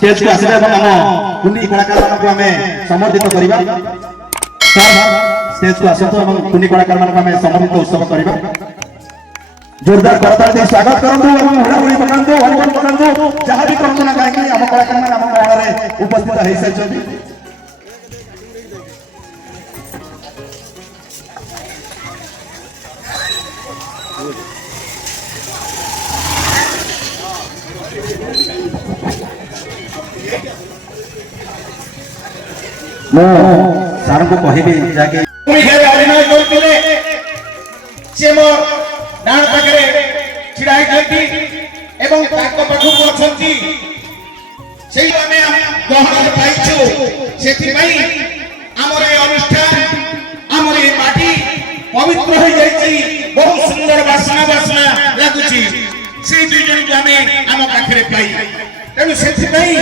Stage को आसिबे एवं हम कुंडी कलाकार मानक हमें समर्पित करिबा। सर स्टेज को आसतो एवं कुंडी कलाकार मानक हमें समर्पित उत्सव करिबा। जोरदार करताल दे स्वागत करंतु एवं हुलाहुली पकांतु हरिबोल पकांतु जहाँ भी करंतु ना काहे हम कलाकार माने हम गाँव रे उपस्थित हेइ सचंती। मो सार को कहिबे जाके खेल अभिनय करथिले से मो डाण पाखरे छिड़ाई जंती एवं ताको पाखु अछंती सेही आमे ग्रहण पाइछु। सेथि पई हमर ए अनुष्ठान हमर ए माटी पवित्र हो जाईछि। बहुत सुंदर वासना वासना लागुछि। से दुई जन को आमे हम पाखरे पाई तेनु सेथि पई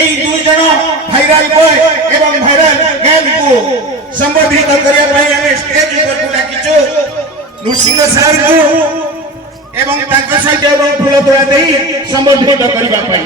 এই দুই জন ভাইরাল বয় এবং ভাইরাল গার্ল को संबोधित करिया पई हम स्टेज ऊपर को डाकिछु नृसिंह सर को एवं तांको सहित एवं फूल तोड़ा देई संबोधित करिया पई।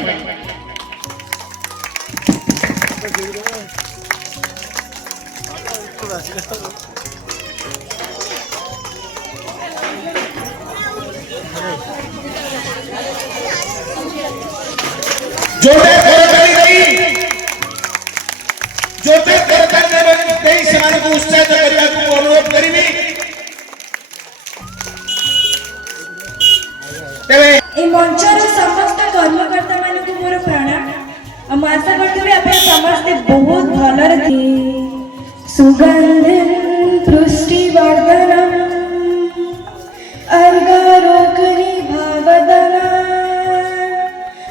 जोते करताल देई समान को उत्साहित करिया को अनुरोध करिबी। तेबे ए मंचर समस्त कर्मकर्ता मान को मोर प्रणाम। हम आशा करते आपण समस्त बहुत भलर थी। सुगंधं पुष्टिवर्धनम् अर्गारोग्नि भावदना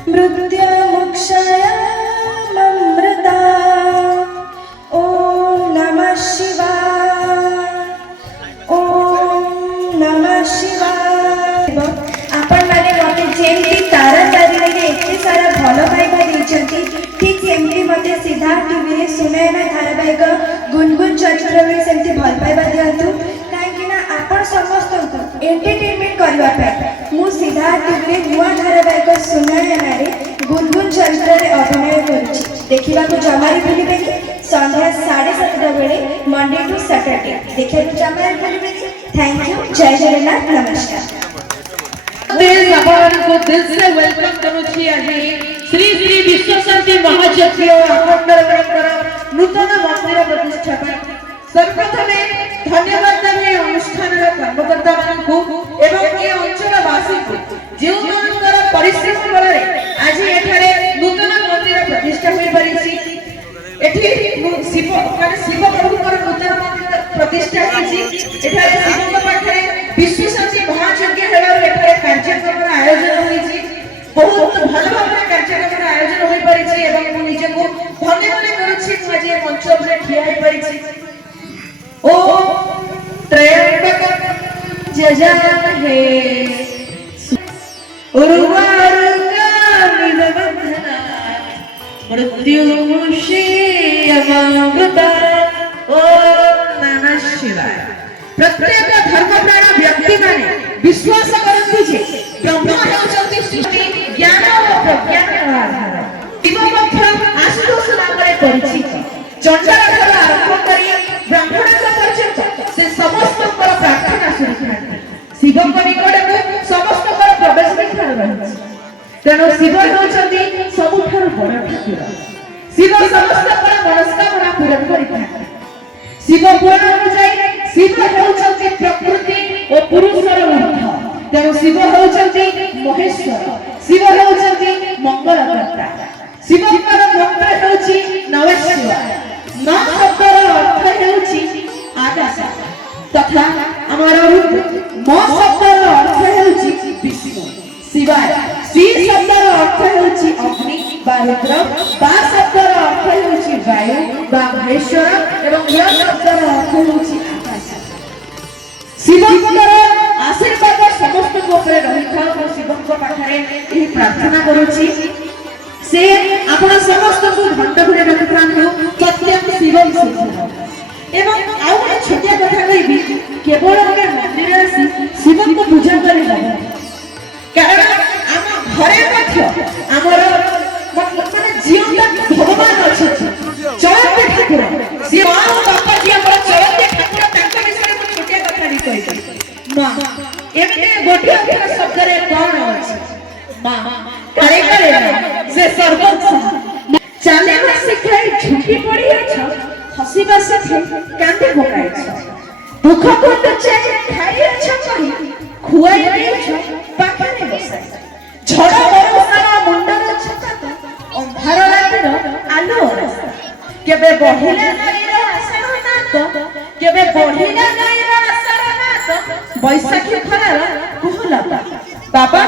मृत्युमुक्षय ममृता। ओम नमः शिवाय ओम नमः शिवाय। आपण माने मते जेमती तारा चारिले एते सारा भलो पाइबा देछंती ठीक सेमती मते सिद्धार्थ टीवी रे सुनैना धारावाहिक गुनगुन चरित्र में सेमती भल पाइबा दियंतु। काहेकि ना आपण समस्त एंटरटेनमेंट करबा पे मु सिद्धार्थ टीवी रे नुवा धारावाहिक सुनैना रे गुनगुन चरित्र रे अभिनय करूची। देखिबा को जमारी भूलिबेनी संध्या 7:30 बेले मंडे टू सैटरडे देखिबा को जमारी भूलिबेनी। Thank you. जय जगन्नाथ। नमस्कार। दिल अपन को दिल से वेलकम करूची। आज श्री श्री विश्व शांति महायज्ञ अखंडकर नूतन मंदिर प्रतिष्ठा पर सर्वप्रथमे धन्यवाद देबे अनुष्ठान कर्मकर्ता मानकु एवं ए अंचल वासी को जेउ मानकर परिश्रम फलरे आज एठारे नूतन मंदिर प्रतिष्ठा होई परिछि। एठी शिव प्रभुकर नूतन मंदिर प्रतिष्ठा होइछि। एठारे शिवଙ୍କ पाखरे विश्व शांति महायज्ञ हेबार एठारे कार्यक्रम आयोजन होइछि। बहुत भल भाबरे कार्यक्रम आयोजन होई परिछि एवं मु निजे को धन्यवाद करूछि आज ए मंच पर ठिया होई परिछि। ओ त्र्यंबकं जजामहे उर्वारुका निबंधना मृत्युमुषे अमागता। ओम नमः शिवाय। प्रत्येक धर्मप्राण व्यक्ति माने विश्वास करନ୍ତି जे ब्रह्म हेउचନ୍ତି सृष्टि ज्ञान और प्रज्ञान आधार। शिव मध्य आशुतोष नामरे परिचित। चंडाल ठाରୁ आरंभ करी ब्राह्मणଙ୍କ पर्यंत से समस्तଙ୍କର प्रार्थना सुनिଥାନ୍ତି। शिवଙ୍କ निकटକୁ समस्तଙ୍କର प्रवेश भितर ରହିଛି। तेणु शिव हेउचନ୍ତି सबुठाରୁ बड़ ठाकुर। शिव समस्तଙ୍କର मनस्कामना पूर्ण କରିଥାନ୍ତି। शिव पुराण अनुसार शिव हेउचନ୍ତି प्रकृति और पुरुषर ऊर्ध्व। तेणु शिव हेउचନ୍ତି महेश्वर। शिव हेउचନ୍ତି मंगलकर्ता। शिवଙ୍କର मंत्र हेउची नमः शिवाय। न शब्दर अर्थ हेउची आकाश तथा अमर रूप। म शब्दर अर्थ हेउची विष्णु। शिवाय श्री शब्दर अर्थ हेउची अग्नि बा रुद्र। बा शब्दर अर्थ हेउची वायु बा महेश्वर एवं य शब्दर अर्थ हेउची आकाश। शिवଙ୍କର आशीर्वाद समस्त ऊपर रहिथा और शिवଙ୍କ पाखरे एही प्रार्थना करूची से आपण समस्त को घंट घुरे रखिथांतु सत्यम शिव एवं आउ गोटे छोटिया कथा कहबी केवल गोटे मंदिर आसी शिव को पूजा करि कारण आम घरे मध्य आमर ସାଥୀ କାନ୍ଦି ପକାଇଛ ଦୁଃଖ କରୁଛେ ଖାଇଅଛ କହି ଖୁଆଇ ଦେଇଛ ପାଖରେ ବସାଇ ଝଡ଼ ବରଷାର ମୁଣ୍ଡର ଛତା ଅନ୍ଧାର ରାତିର ଆଲୁଅ ରାସ୍ତା କେବେ ବଢିଲା ନଈର ଆଷାଢ଼ ନାଦ କେବେ ବଢିଲା ନଈର ଆଷାଢ଼ ନାଦ ବୈଶାଖୀ ଖରାର କୁହୁଲତା ବାବା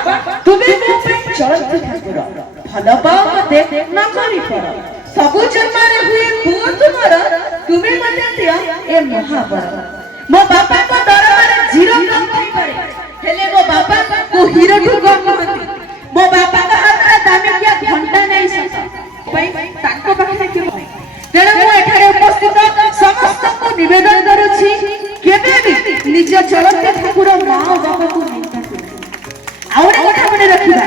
ତୁମେ ମୋ ପାଇଁ ଚଳନ୍ତି ଠାକୁର ଭଲ ପାଅ ମତେ ନ କରି ପଡ଼ ସବୁ ଜନ୍ମରେ ହୁଏ ପୁଅ ତୁମର ତୁମେ ମତେ ଦିଅ ଏ ମହାବର ମୋ ବାପାଙ୍କ ଦରବାରେ ଜିରୋ କମ୍ ହୋଇପାରେ ହେଲେ ମୋ ବାପାଙ୍କୁ ହିରୋଠୁ କମ୍ ନୁହନ୍ତି ମୋ ବାପାଙ୍କ ହାତରେ ଦାମିକିଆ ଘଣ୍ଟା ନେଇ ସତ ପାଇଁ ତାଙ୍କ ପାଖରେ କେବେ ନାହିଁ ତେଣୁ ମୁଁ ଏଠାରେ ଉପସ୍ଥିତ ସମସ୍ତଙ୍କୁ ନିବେଦନ କରୁଛି କେବେ ବି ନିଜ ଚଳନ୍ତି ଠାକୁର ମା ଓ ବାପାକୁ ନିନ୍ଦା କରିବେନି ଆଉ ଗୋଟେ କଥା ମନେ ରଖିବା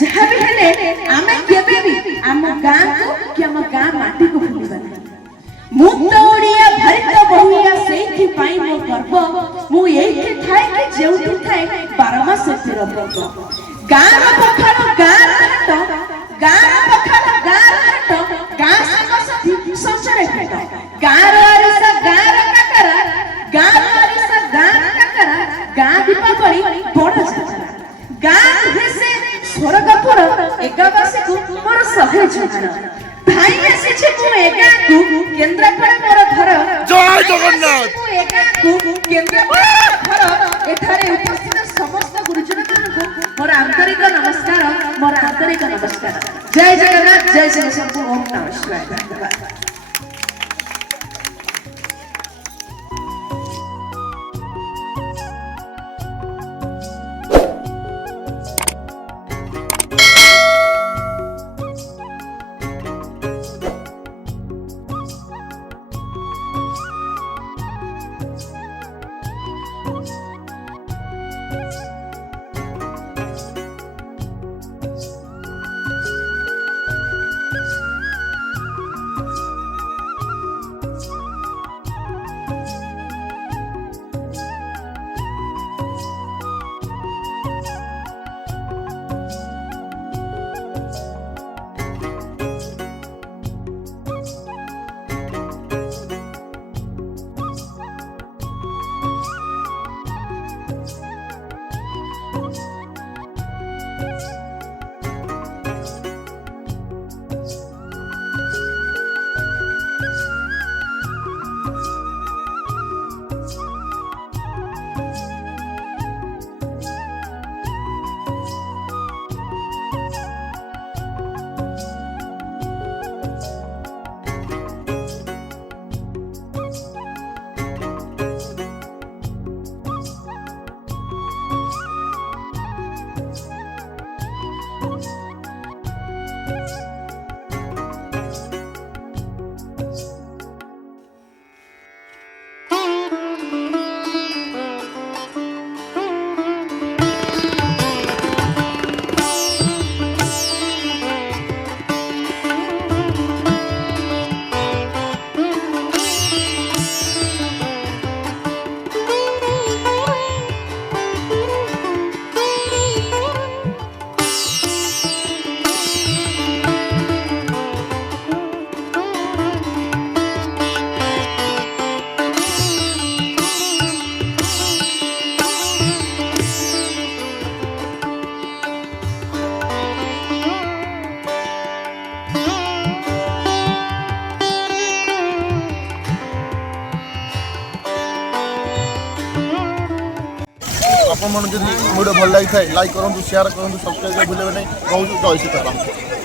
ଯାହା ବି ହେଲେ ଆମେ କେବେ ବି ଆମ ଗାଁକୁ କି ଆମ ଗାଁ ମାଟିକୁ ଭୁଲିବା ନାହିଁ ମୁଁ ତ ଓଡ଼ିଆ ଭାରତ ବହୁଆ ସେଇଥିପାଇଁ ମୋ ଗର୍ବ ମୁଁ ଏଇଠି ଥାଏ କି ଯେଉଁଠି ଥାଏ ବାରମାସ ତେର ପର୍ବ ଗାଁର ପଖାଳ ଗାଁର ହାଟ ଗାଁର ପଖାଳ ଗାଁର ହାଟ ଗାଁ ସାଙ୍ଗସାଥି ସଞ୍ଚରେ ଭେଟ ଗାଁର ଆରିସା ଗାଁର କାକରା ଗାଁର ଆରିସା ଗାଁର କାକରା ଗାଁ ଦୀପାବଳି ବଡ଼ ଯାତ୍ରା ଗାଁ ହେସେ ସ୍ୱର୍ଗପୁର ଏକାବାସୀକୁ ମୋର 100 ଯୋଜନା ଭାଇ ଆସିଛି ମୁଁ ଏଗାକୁ କେନ୍ଦ୍ରାପଡ଼ା ମୋର ଘର ଜୟ ଜଗନ୍ନାଥ ମୁଁ ଏଗାକୁ କେନ୍ଦ୍ରାପଡ଼ା ଘର ଏଠାରେ ଉପସ୍ଥିତ ସମସ୍ତ ଗୁରୁଜନମାନଙ୍କୁ ମୋର ଆନ୍ତରିକ ନମସ୍କାର ଜୟ ଜଗନ୍ନାଥ ଜୟ ଶ୍ରୀ ଶମ୍ଭୁ ଓମ୍ ନମଃ ଶିବାୟ ଧନ୍ୟବାଦ आपन मन जदि वीडियो भल लगी थाए लाइक करंतु शेयर करंतु सब्सक्राइब भूलेबे नहीं कहूँ जय सीताराम।